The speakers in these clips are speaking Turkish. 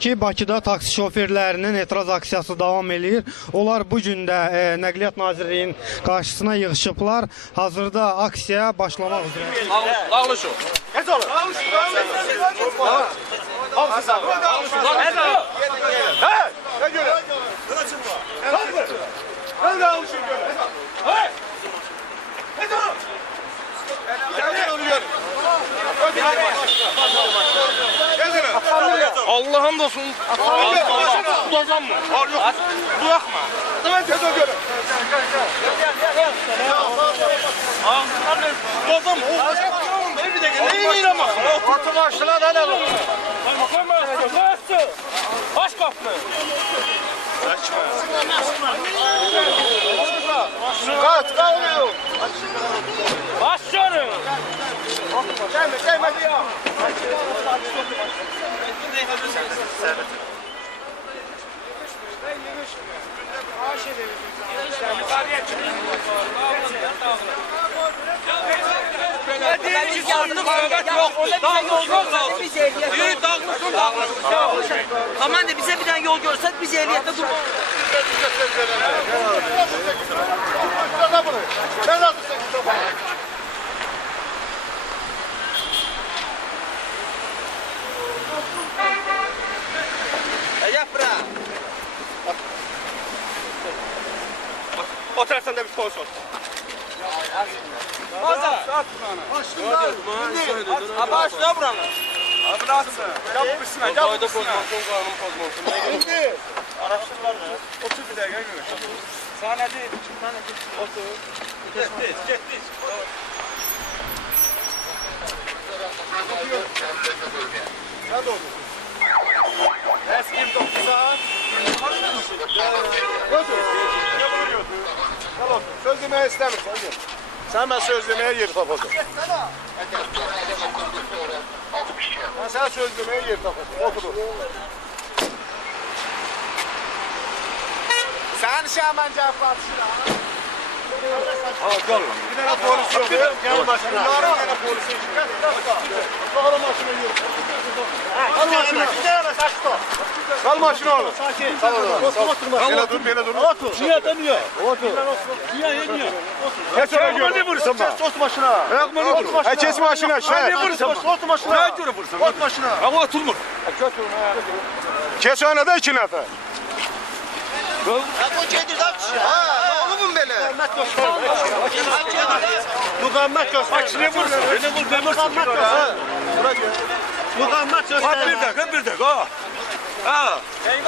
ki, Bakıda taksi şoferlərinin etiraz aksiyası davam edir. Onlar bu gün də Nəqliyyat Nazirliyinin qarşısına yığışıblar. Hazırda aksiya başlamaq üzrə. Ağlaşın. Kes oğlum. He? Ne göre? Ne almışım göre? He? Ne oğlum? Gel onu gör. Allah'ın olsun. Tutacağım mı? Bırakma. Hemen tez o göre. Tutacağım mı? Bir dakika. Neyi yiyeceğim? Atı başına da ne bu? Baş kapı. Kaç kalmıyor. Baş şunu. Gelme ya. Aman de bize bir tane yol görsek biz ehliyette durmaz. Ben lazım 8 defa. Yap bırak. O taraftan da bir sponsor. Başla buranı. Gel pısına, gel pısına. Şimdi. Araştırırlar mı? 30 bir dakika görüyor. Sahnede. Otur. Git. Hadi oğlum. Eski 29 saat. Götür. Gel otur. Söz demeye istemiyorsan gel. Sen ben söz demeye yer tapasın. Ben sana söz demeye yer tapasın. Otur. Sen şaman cevap varsın. Ha gel. Bir tane polis yok. Gel başına. Bunların bir tane polisi yok. Bakalım maşına yürü. Kal maşına. Kal maşına oğlum. Sakin. Kal oğlum. Beni dur, beni dur. Otur. Niye demiyor? Otur. Niye yemiyor? Geç ona göre. Ne vurursun ben? Otur maşına. Ayak mı vurur? Ha kes maşına. Ne vurursun? Otur maşına. Ne göre vurursun? Otur maşına. Ama oturmur. Kes ona da 2 nefer. Oğlum böyle. Mukammet göster. Bak şimdi vurursun. Beni vur. Ben Mukammet göster. Mukammet göster. Hadi bir dakika. Ha.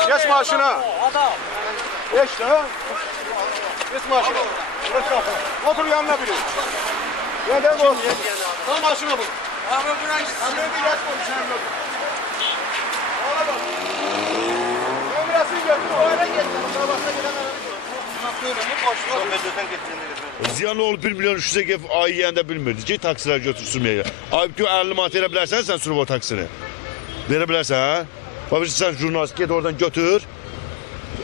Kes maşına. Geç de. Kes maşına. Otur yanına biri. Neden bu? Tam maşına bu. Abi bırak. Sen bir geç koy sen de. Ona bak. Emresin götür. O eve geç. Sabahta gelen Ziyanoğlu 1 milyon 300'e gelip ay yiyəndə bilmirdi ki, taksiler götürsünmeye. Abi diyor 50 manat verə bilərsən sən sürüb o taksini. Verə bilərsən, ha? Bax, sən jurnalist get oradan götür.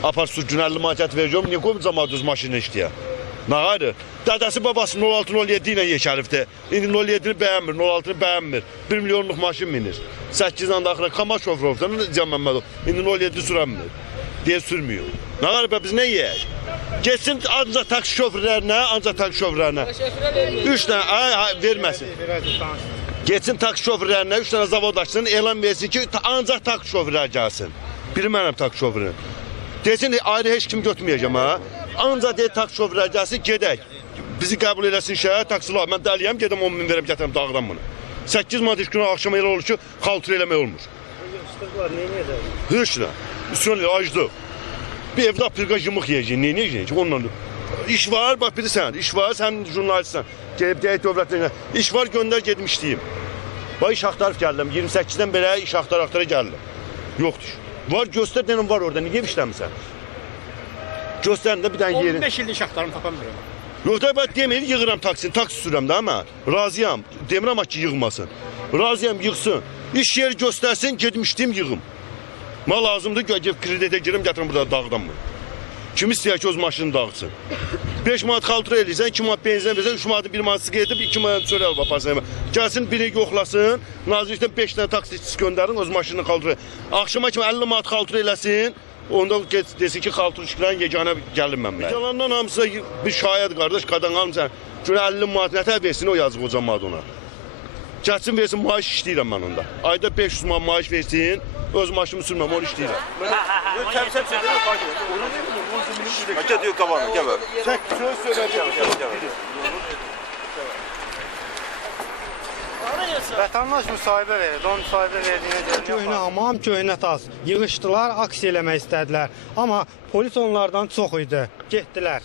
Apar sür gün 50 manat verəcəm, niyə qoymayacam düz maşını işləyə? Nə ayrı? Dədəsi babası 06-07 ilə yekəlifdir. İndi 07-ni bəyənmir, 06-ni bəyənmir. 1 milyonluq maşın minir. 8-dən də axıra Kama şofrovdan Can Məmmədov. İndi 07-ni sürəmir. Deyə sürmüyor. Nə ayrı, biz nə yiyək? Geçsin ancaq taksi şoförlərinə, ancaq taksi şoförlərinə. 3 dənə verməsin. Geçsin taksi şoförlərinə, 3 dənə zavod açsın, elan versin ki, ancaq taksi şoförlər gəlsin. Biri mənəm taksi şoförüm. Desin, ayrı heç kim götürməyəcəm, ha? Ancaq deyil, taksi şoförlər gəlsin, gedək. Bizi qəbul eləsin şəhər, taksilar. Mən dəliyəm, gedəm 10 min verəm, gətirəm dağdan bunu. 8 manat iş günü akşama elə olur ki, xaltır eləmək olmur. Heç nə. Üstün elə, acdı. Bir evde apırga yumuk yiyeceksin. Ne yiyeceksin? Onunla. İş var, bak bilirsen. İş var, sen jurnalistsen. Gelip deyək dövlətlərine. İş var, gönder gedim işleyeyim. Bak iş aktarıp geldim. 28'den beri iş aktarıp geldim. Yoktur. Var göster dedim var orada. Niye işlemişsen? Gösterin de bir tane yerin. 15 illik iş axtarım tapamıyorum. Yok da ben demeyin yığıram taksini. Taksi sürəm də ama. Razıyam. Demirəm ki yığmasın. Razıyam yığsın. İş yeri göstersin gedim işleyeyim yığım. Mal lazımdır, gedib kreditə girim, gətirim burada dağdan mı? Kim istəyər ki, öz maşını dağıtsın? 5 manat xaltura eləyirsən, 2 manat benzin versən, 3 manatı 1 manat sıqı edib, 2 manat çörək alıb aparsan. Gəlsin, biri yoxlasın, nazirlikdən 5 dənə taksiçisi göndərin, öz maşını xaltura. Axşama kimi 50 manat xaltura eləsin, onda desin ki, xaltura şükürən yeganə gəlin mənimlə. Yalandan hamısı bir şayət qardaş, qadan almışsan, görə 50 manat nətər versin o yazıq o cəmaat ona. Gəlsin versin, maaş işləyirəm mən onda. Ayda 500 manat maaş versin, öz maşımı sürməm, onu işləyirəm. Gel diyor kabana gel bak. Çək, söz söyləyəcəm. Vətəndaş müsahibə verir. Onun müsahibə verdiyinə görə köhnə hamam, köhnə tas. Yığışdılar, aksiya eləmək istədilər. Amma polis onlardan çox idi. Getdilər.